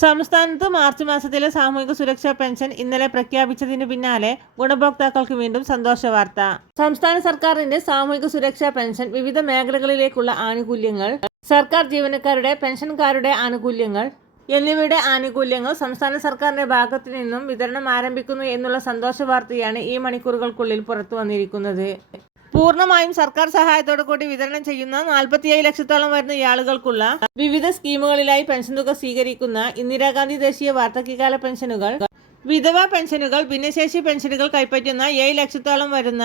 സംസ്ഥാനത്ത് മാർച്ച് മാസത്തിലെ സാമൂഹിക സുരക്ഷാ പെൻഷൻ ഇന്നലെ പ്രഖ്യാപിച്ചതിനു പിന്നാലെ ഗുണഭോക്താക്കൾക്ക് വീണ്ടും സന്തോഷ വാർത്ത. സംസ്ഥാന സർക്കാരിന്റെ സാമൂഹിക സുരക്ഷാ പെൻഷൻ, വിവിധ മേഖലകളിലേക്കുള്ള ആനുകൂല്യങ്ങൾ, സർക്കാർ ജീവനക്കാരുടെ പെൻഷൻകാരുടെ ആനുകൂല്യങ്ങൾ എന്നിവയുടെ ആനുകൂല്യങ്ങൾ സംസ്ഥാന സർക്കാരിന്റെ ഭാഗത്തു നിന്നും വിതരണം ആരംഭിക്കുന്നു എന്നുള്ള സന്തോഷ വാർത്തയാണ് ഈ മണിക്കൂറുകൾക്കുള്ളിൽ പുറത്തു വന്നിരിക്കുന്നത്. പൂർണ്ണമായും സർക്കാർ സഹായത്തോടു കൂടി വിതരണം ചെയ്യുന്ന 47 ലക്ഷത്തോളം വരുന്ന ആളുകൾക്കുള്ള വിവിധ സ്കീമുകളിലായി പെൻഷൻ തുക സ്വീകരിക്കുന്ന ഇന്ദിരാഗാന്ധി ദേശീയ വാർദ്ധക്യകാല പെൻഷനുകൾ, വിധവ പെൻഷനുകൾ, ഭിന്നശേഷി പെൻഷനുകൾ കൈപ്പറ്റുന്ന 7 ലക്ഷത്തോളം വരുന്ന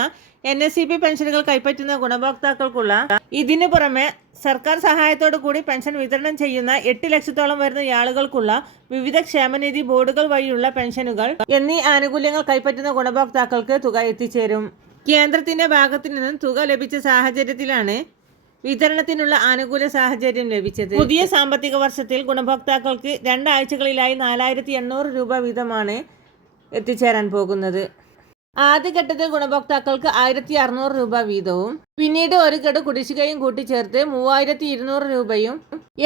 NSCP പെൻഷനുകൾ കൈപ്പറ്റുന്ന ഗുണഭോക്താക്കൾക്കുള്ള, ഇതിനു പുറമെ സർക്കാർ സഹായത്തോടു കൂടി പെൻഷൻ വിതരണം ചെയ്യുന്ന 8 ലക്ഷത്തോളം വരുന്ന ആളുകൾക്കുള്ള വിവിധ ക്ഷേമനിധി ബോർഡുകൾ വഴിയുള്ള പെൻഷനുകൾ എന്നീ ആനുകൂല്യങ്ങൾ കൈപ്പറ്റുന്ന ഗുണഭോക്താക്കൾക്ക് തുക എത്തിച്ചേരും. കേന്ദ്രത്തിന്റെ ഭാഗത്തു നിന്നും തുക ലഭിച്ച സാഹചര്യത്തിലാണ് വിതരണത്തിനുള്ള ആനുകൂല സാഹചര്യം ലഭിച്ചത്. പുതിയ സാമ്പത്തിക വർഷത്തിൽ ഗുണഭോക്താക്കൾക്ക് 2 ആഴ്ചകളിലായി 4800 രൂപ വീതമാണ് എത്തിച്ചേരാൻ പോകുന്നത്. ആദ്യഘട്ടത്തിൽ ഗുണഭോക്താക്കൾക്ക് 1600 രൂപ വീതവും പിന്നീട് ഒരു ഗഡു കുടിശ്ശികയും കൂട്ടിച്ചേർത്ത് 3200 രൂപയും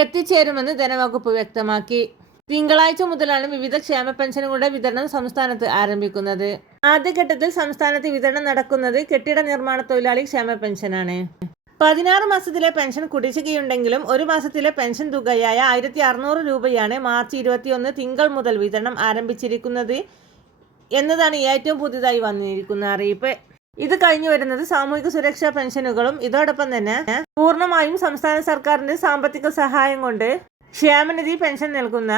എത്തിച്ചേരുമെന്ന് ധനവകുപ്പ് വ്യക്തമാക്കി. തിങ്കളാഴ്ച മുതലാണ് വിവിധ ക്ഷേമ പെൻഷനുകളുടെ വിതരണം സംസ്ഥാനത്ത് ആരംഭിക്കുന്നത്. ആദ്യഘട്ടത്തിൽ സംസ്ഥാനത്ത് വിതരണം നടക്കുന്നത് കെട്ടിട നിർമ്മാണ തൊഴിലാളി ക്ഷേമ പെൻഷനാണ്. 16 മാസത്തിലെ പെൻഷൻ കുടിശ്ശികയുണ്ടെങ്കിലും ഒരു മാസത്തിലെ പെൻഷൻ തുകയായ 1600 രൂപയാണ് മാർച്ച് 21 തിങ്കൾ മുതൽ വിതരണം ആരംഭിച്ചിരിക്കുന്നത് എന്നതാണ് ഏറ്റവും പുതിയതായി വന്നിരിക്കുന്ന അറിയിപ്പ്. ഇത് കഴിഞ്ഞു വരുന്നത് സാമൂഹിക സുരക്ഷാ പെൻഷനുകളും ഇതോടൊപ്പം തന്നെ പൂർണ്ണമായും സംസ്ഥാന സർക്കാരിന്റെ സാമ്പത്തിക സഹായം കൊണ്ട് ക്ഷേമനിധി പെൻഷൻ നൽകുന്ന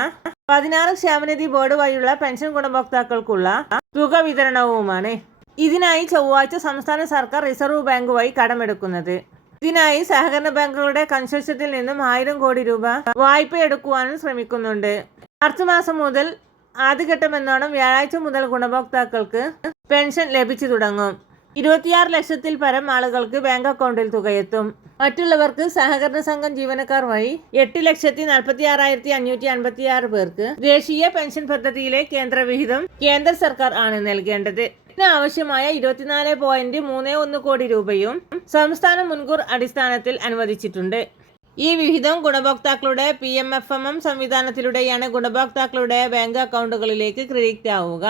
16 ക്ഷേമനിധി ബോർഡ് വഴിയുള്ള പെൻഷൻ ഗുണഭോക്താക്കൾക്കുള്ള തുക വിതരണവുമാണ്. ഇതിനായി ചൊവ്വാഴ്ച സംസ്ഥാന സർക്കാർ റിസർവ് ബാങ്ക് വഴി കടമെടുക്കുന്നത്. ഇതിനായി സഹകരണ ബാങ്കുകളുടെ കൺസോർഷ്യത്തിൽ നിന്നും 1000 കോടി രൂപ വായ്പയെടുക്കുവാനും ശ്രമിക്കുന്നുണ്ട്. മാർച്ച് മാസം മുതൽ ആദ്യഘട്ടമെന്നോണം വ്യാഴാഴ്ച മുതൽ ഗുണഭോക്താക്കൾക്ക് പെൻഷൻ ലഭിച്ചു തുടങ്ങും. 26 ലക്ഷത്തിൽ പരം ആളുകൾക്ക് ബാങ്ക് അക്കൗണ്ടിൽ തുകയെത്തും. മറ്റുള്ളവർക്ക് സഹകരണ സംഘം ജീവനക്കാർ വഴി 8,46,556 പേർക്ക് ദേശീയ പെൻഷൻ പദ്ധതിയിലെ കേന്ദ്ര വിഹിതം കേന്ദ്ര സർക്കാർ ആണ് നൽകേണ്ടത്. ഇതിനാവശ്യമായ 24.31 കോടി രൂപയും സംസ്ഥാനം മുൻകൂർ അടിസ്ഥാനത്തിൽ അനുവദിച്ചിട്ടുണ്ട്. ഈ വിഹിതം ഗുണഭോക്താക്കളുടെ PMFMM സംവിധാനത്തിലൂടെയാണ് ഗുണഭോക്താക്കളുടെ ബാങ്ക് അക്കൗണ്ടുകളിലേക്ക് ക്രെഡിറ്റ് ആവുക.